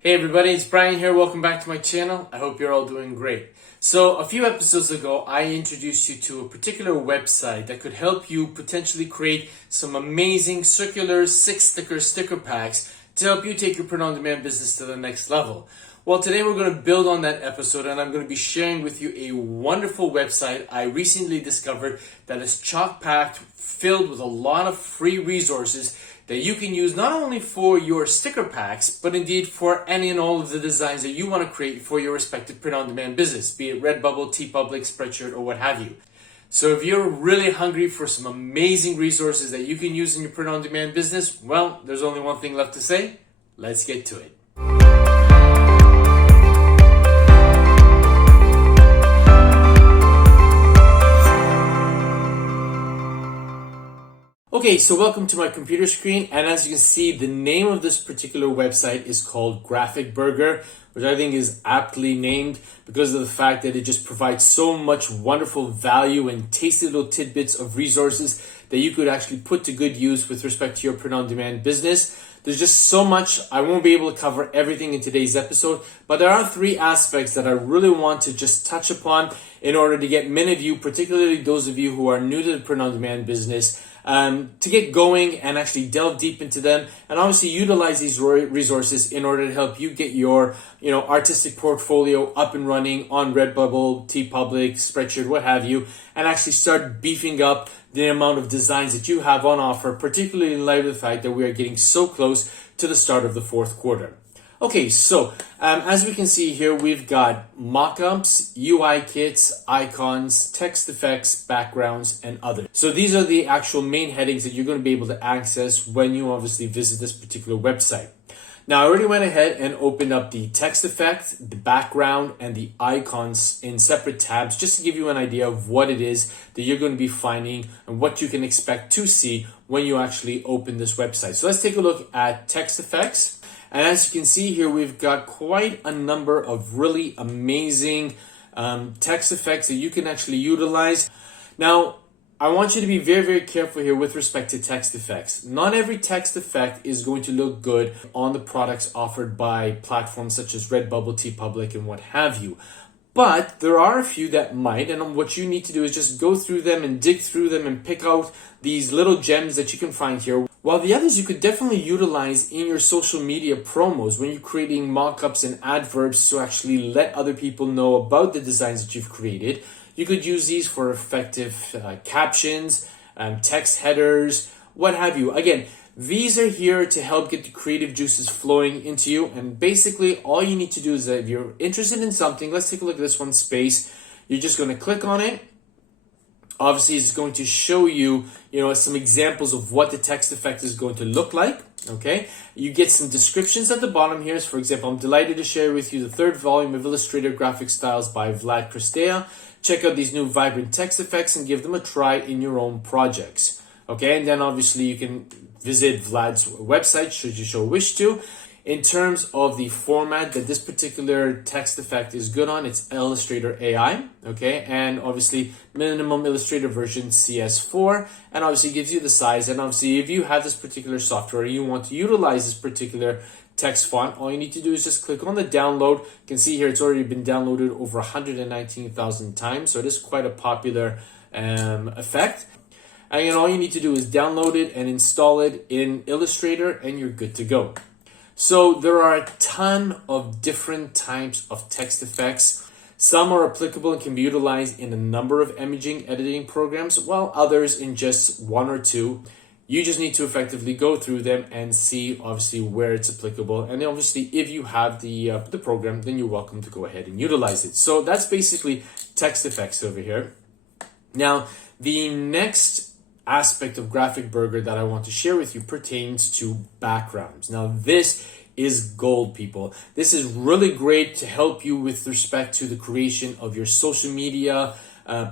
Hey everybody, it's Brian here. Welcome back to my channel. I hope you're all doing great. So a few episodes ago, I introduced you to a particular website that could help you potentially create some amazing circular 6-sticker packs to help you take your print-on-demand business to the next level. Well, today we're going to build on that episode and I'm going to be sharing with you a wonderful website I recently discovered that is chock-packed, filled with a lot of free resources that you can use not only for your sticker packs, but indeed for any and all of the designs that you want to create for your respective print-on-demand business, be it Redbubble, TeePublic, Spreadshirt, or what have you. So if you're really hungry for some amazing resources that you can use in your print-on-demand business, well, there's only one thing left to say. Let's get to it. Okay, so welcome to my computer screen, and as you can see, the name of this particular website is called Graphic Burger, which I think is aptly named because of the fact that it just provides so much wonderful value and tasty little tidbits of resources that you could actually put to good use with respect to your print-on-demand business. There's just so much. I won't be able to cover everything in today's episode, but there are three aspects that I really want to just touch upon in order to get many of you, particularly those of you who are new to the print-on-demand business, to get going and actually delve deep into them and obviously utilize these resources in order to help you get your artistic portfolio up and running on Redbubble, TeePublic, Spreadshirt, what have you, and actually start beefing up the amount of designs that you have on offer, particularly in light of the fact that we are getting so close to the start of the fourth quarter. Okay, so as we can see here, we've got mockups, UI kits, icons, text effects, backgrounds, and others. So these are the actual main headings that you're going to be able to access when you obviously visit this particular website. Now, I already went ahead and opened up the text effect, the background, and the icons in separate tabs just to give you an idea of what it is that you're going to be finding and what you can expect to see when you actually open this website. So let's take a look at text effects. And as you can see here, we've got quite a number of really amazing text effects that you can actually utilize. Now, I want you to be very, very careful here with respect to text effects. Not every text effect is going to look good on the products offered by platforms such as Redbubble, TeePublic, and what have you. But there are a few that might, and what you need to do is just go through them and dig through them and pick out these little gems that you can find here. While the others you could definitely utilize in your social media promos when you're creating mock-ups and adverbs to actually let other people know about the designs that you've created. You could use these for effective captions, text headers, what have you. Again, these are here to help get the creative juices flowing into you. And basically, all you need to do is that if you're interested in something, let's take a look at this one, space. You're just going to click on it. Obviously, it's going to show you, some examples of what the text effect is going to look like. Okay, you get some descriptions at the bottom here. So for example, I'm delighted to share with you the third volume of Illustrator Graphic Styles by Vlad Kristea. Check out these new vibrant text effects and give them a try in your own projects. Okay, and then obviously you can visit Vlad's website should you so wish to. In terms of the format that this particular text effect is good on, it's Illustrator AI, okay? And obviously minimum Illustrator version CS4, and obviously gives you the size. And obviously if you have this particular software and you want to utilize this particular text font, all you need to do is just click on the download. You can see here it's already been downloaded over 119,000 times, so it is quite a popular effect. And all you need to do is download it and install it in Illustrator and you're good to go. So there are a ton of different types of text effects. Some are applicable and can be utilized in a number of imaging editing programs, while others in just one or two. You just need to effectively go through them and see obviously where it's applicable. And obviously if you have the program, then you're welcome to go ahead and utilize it. So that's basically text effects over here. Now, the next aspect of Graphic Burger that I want to share with you pertains to backgrounds. Now, this is gold, people. This is really great to help you with respect to the creation of your social media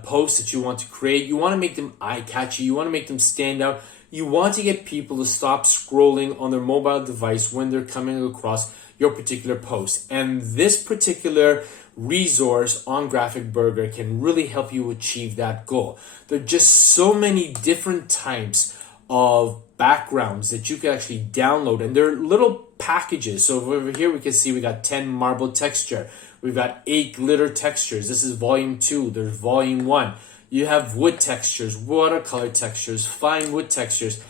posts that you want to create. You want to make them eye-catchy. You want to make them stand out. You want to get people to stop scrolling on their mobile device when they're coming across your particular post. And this particular resource on Graphic Burger can really help you achieve that goal. There are just so many different types of backgrounds that you can actually download, and they're little packages. So over here we can see we got 10 marble texture, we've got 8 glitter textures. This is volume 2. There's volume 1. You have wood textures, watercolor textures, fine wood textures.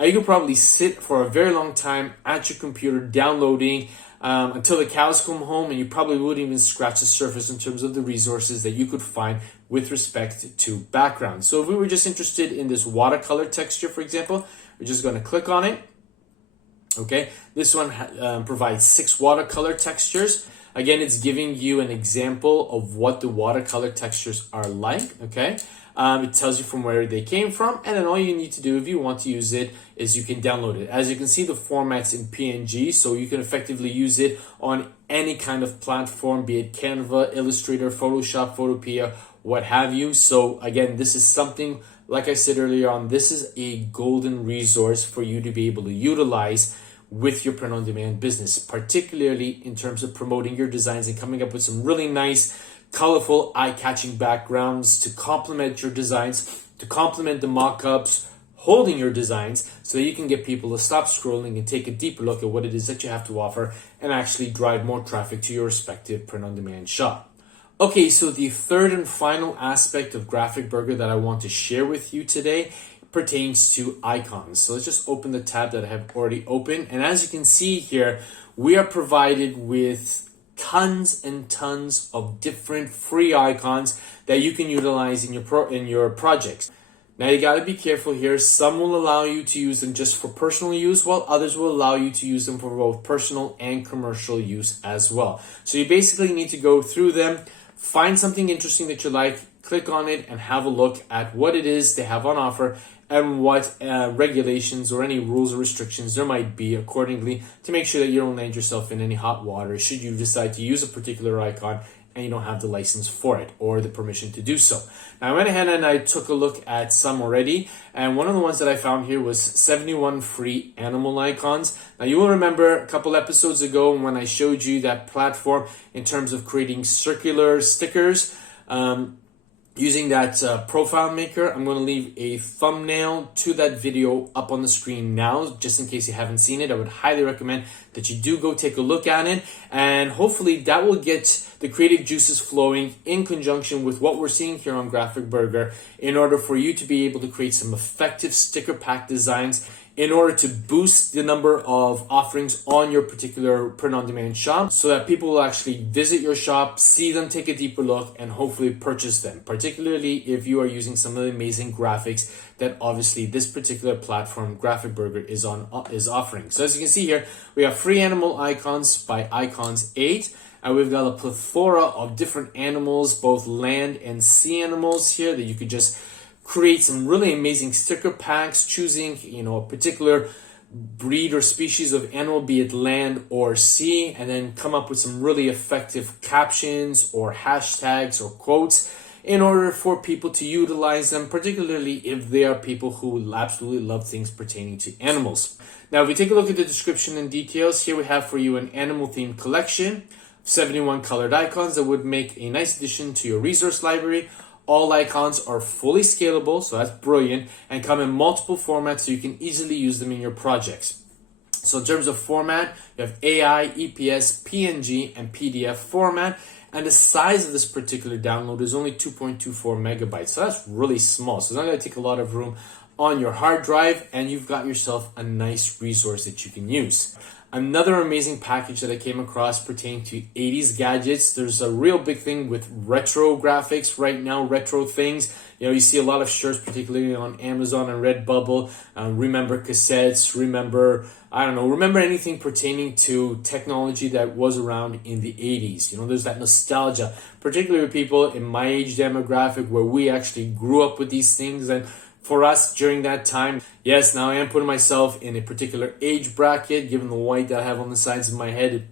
You could probably sit for a very long time at your computer downloading until the cows come home, and you probably wouldn't even scratch the surface in terms of the resources that you could find with respect to background. So if we were just interested in this watercolor texture, for example, we're just going to click on it. Okay, this one provides 6 watercolor textures. Again, it's giving you an example of what the watercolor textures are like. Okay, it tells you from where they came from, and then all you need to do if you want to use it is you can download it. As you can see, the format's in PNG, so you can effectively use it on any kind of platform, be it Canva, Illustrator, Photoshop, Photopea, what have you. So again, this is something, like I said earlier on, this is a golden resource for you to be able to utilize with your print-on-demand business, particularly in terms of promoting your designs and coming up with some really nice, colorful, eye-catching backgrounds to complement your designs, to complement the mock-ups, holding your designs, so that you can get people to stop scrolling and take a deeper look at what it is that you have to offer and actually drive more traffic to your respective print-on-demand shop. Okay, so the third and final aspect of Graphic Burger that I want to share with you today pertains to icons. So let's just open the tab that I have already opened. And as you can see here, we are provided with tons and tons of different free icons that you can utilize in your projects. Now you got to be careful here. Some will allow you to use them just for personal use, while others will allow you to use them for both personal and commercial use as well. So you basically need to go through them, find something interesting that you like, click on it, and have a look at what it is they have on offer and what regulations or any rules or restrictions there might be accordingly, to make sure that you don't land yourself in any hot water should you decide to use a particular icon and you don't have the license for it or the permission to do so. Now I went ahead and I took a look at some already, and one of the ones that I found here was 71 free animal icons. Now you will remember a couple episodes ago when I showed you that platform in terms of creating circular stickers, using that profile maker. I'm going to leave a thumbnail to that video up on the screen now, just in case you haven't seen it. I would highly recommend that you do go take a look at it, and hopefully that will get the creative juices flowing in conjunction with what we're seeing here on Graphic Burger, in order for you to be able to create some effective sticker pack designs in order to boost the number of offerings on your particular print-on-demand shop, so that people will actually visit your shop, see them, take a deeper look, and hopefully purchase them, particularly if you are using some of the amazing graphics that obviously this particular platform, Graphic Burger, is offering. So as you can see here, we have free animal icons by Icons 8, and we've got a plethora of different animals, both land and sea animals here, that you could just create some really amazing sticker packs, choosing, a particular breed or species of animal, be it land or sea, and then come up with some really effective captions or hashtags or quotes in order for people to utilize them, particularly if they are people who absolutely love things pertaining to animals. Now, if we take a look at the description and details, here we have for you an animal themed collection, 71 colored icons that would make a nice addition to your resource library. All icons are fully scalable, so that's brilliant, and come in multiple formats so you can easily use them in your projects. So in terms of format, you have AI, EPS, PNG, and PDF format, and the size of this particular download is only 2.24 megabytes, so that's really small. So it's not going to take a lot of room on your hard drive, and you've got yourself a nice resource that you can use. Another amazing package that I came across pertaining to 80s gadgets. There's a real big thing with retro graphics right now, retro things. You see a lot of shirts, particularly on Amazon and Redbubble. Remember cassettes, remember anything pertaining to technology that was around in the 80s. There's that nostalgia, particularly with people in my age demographic where we actually grew up with these things. And for us during that time, yes, now I am putting myself in a particular age bracket, given the white that I have on the sides of my head.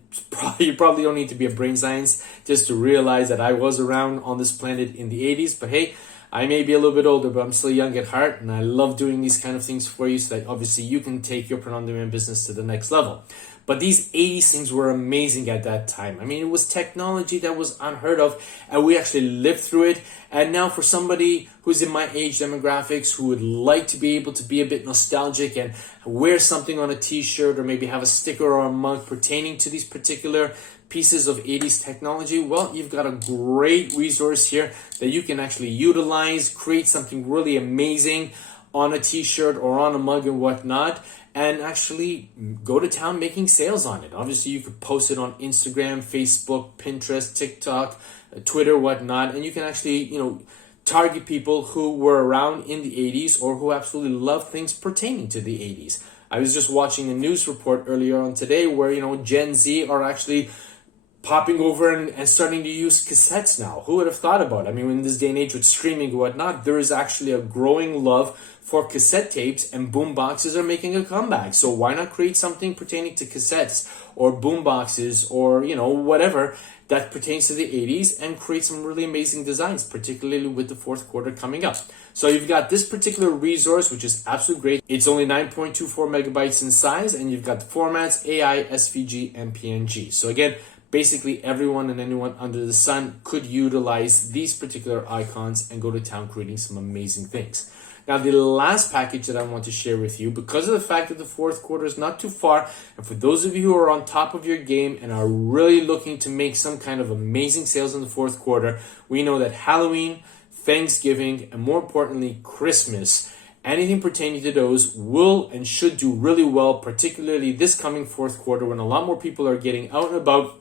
You probably don't need to be a brain science just to realize that I was around on this planet in the 80s. But hey, I may be a little bit older, but I'm still young at heart, and I love doing these kind of things for you so that obviously you can take your print-on-demand business to the next level. But these 80s things were amazing at that time. I mean, it was technology that was unheard of, and we actually lived through it. And now for somebody who's in my age demographics who would like to be able to be a bit nostalgic and wear something on a t-shirt or maybe have a sticker or a mug pertaining to these particular pieces of 80s technology, well, you've got a great resource here that you can actually utilize, create something really amazing on a t-shirt or on a mug and whatnot, and actually go to town making sales on it. Obviously, you could post it on Instagram, Facebook, Pinterest, TikTok, Twitter, whatnot, and you can actually, target people who were around in the 80s or who absolutely love things pertaining to the 80s. I was just watching a news report earlier on today where, Gen Z are actually popping over and starting to use cassettes now. Who would have thought about it? I mean, in this day and age with streaming and whatnot, there is actually a growing love for cassette tapes, and boom boxes are making a comeback. So why not create something pertaining to cassettes or boom boxes or, whatever that pertains to the 80s and create some really amazing designs, particularly with the fourth quarter coming up. So you've got this particular resource, which is absolutely great. It's only 9.24 megabytes in size, and you've got the formats AI, SVG, and PNG. So again, basically everyone and anyone under the sun could utilize these particular icons and go to town creating some amazing things. Now, the last package that I want to share with you, because of the fact that the fourth quarter is not too far, and for those of you who are on top of your game and are really looking to make some kind of amazing sales in the fourth quarter, we know that Halloween, Thanksgiving, and more importantly, Christmas, anything pertaining to those will and should do really well, particularly this coming fourth quarter when a lot more people are getting out and about,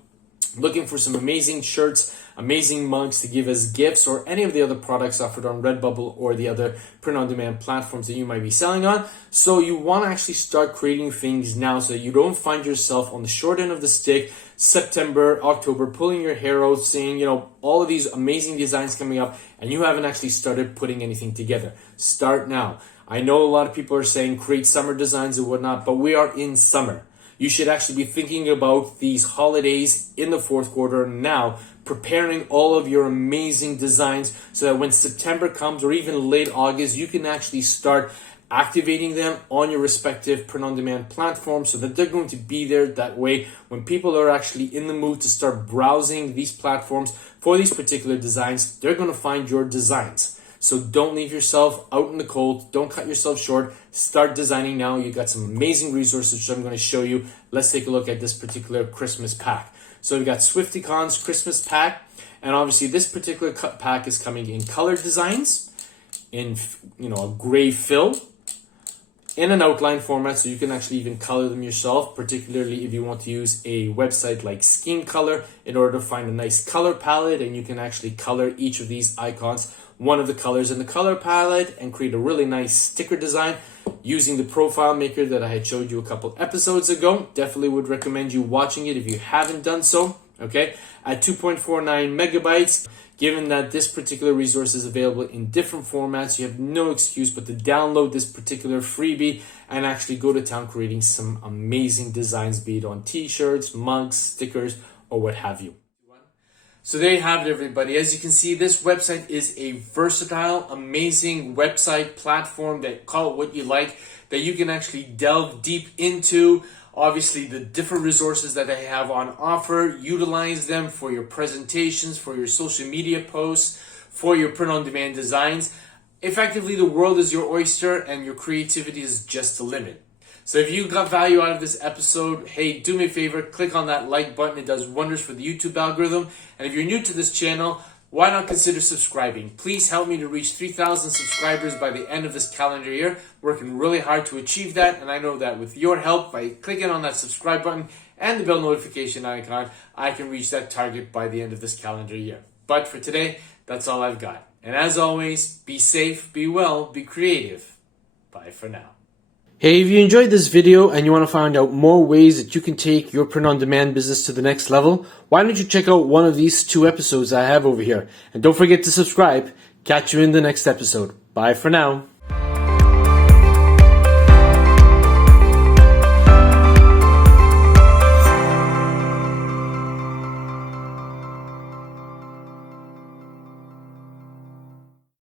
looking for some amazing shirts, amazing mugs to give as gifts, or any of the other products offered on Redbubble or the other print-on-demand platforms that you might be selling on. So you want to actually start creating things now so that you don't find yourself on the short end of the stick, September, October, pulling your hair out, seeing, all of these amazing designs coming up, and you haven't actually started putting anything together. Start now. I know a lot of people are saying create summer designs and whatnot, but we are in summer. You should actually be thinking about these holidays in the fourth quarter now, preparing all of your amazing designs so that when September comes or even late August, you can actually start activating them on your respective print-on-demand platforms so that they're going to be there. That way, when people are actually in the mood to start browsing these platforms for these particular designs, they're going to find your designs. So don't leave yourself out in the cold. Don't cut yourself short. Start designing now. You got some amazing resources which I'm going to show you. Let's take a look at this particular Christmas pack. So we've got SwiftyCon's Christmas pack. And obviously this particular pack is coming in colored designs, in a gray fill, in an outline format, so you can actually even color them yourself, particularly if you want to use a website like Scheme Color in order to find a nice color palette, and you can actually color each of these icons one of the colors in the color palette and create a really nice sticker design using the profile maker that I had showed you a couple episodes ago. Definitely would recommend you watching it if you haven't done so. Okay, at 2.49 megabytes. Given that this particular resource is available in different formats, you have no excuse but to download this particular freebie and actually go to town creating some amazing designs, be it on t-shirts, mugs, stickers, or what have you. So there you have it, everybody. As you can see, this website is a versatile, amazing website platform that, call it what you like, that you can actually delve deep into. Obviously, the different resources that they have on offer, utilize them for your presentations, for your social media posts, for your print-on-demand designs. Effectively, the world is your oyster and your creativity is just the limit. So if you got value out of this episode, hey, do me a favor, click on that like button. It does wonders for the YouTube algorithm. And if you're new to this channel, why not consider subscribing? Please help me to reach 3,000 subscribers by the end of this calendar year. Working really hard to achieve that, and I know that with your help, by clicking on that subscribe button and the bell notification icon, I can reach that target by the end of this calendar year. But for today, that's all I've got. And as always, be safe, be well, be creative. Bye for now. Hey, if you enjoyed this video and you want to find out more ways that you can take your print-on-demand business to the next level, why don't you check out one of these 2 episodes I have over here. And don't forget to subscribe. Catch you in the next episode. Bye for now.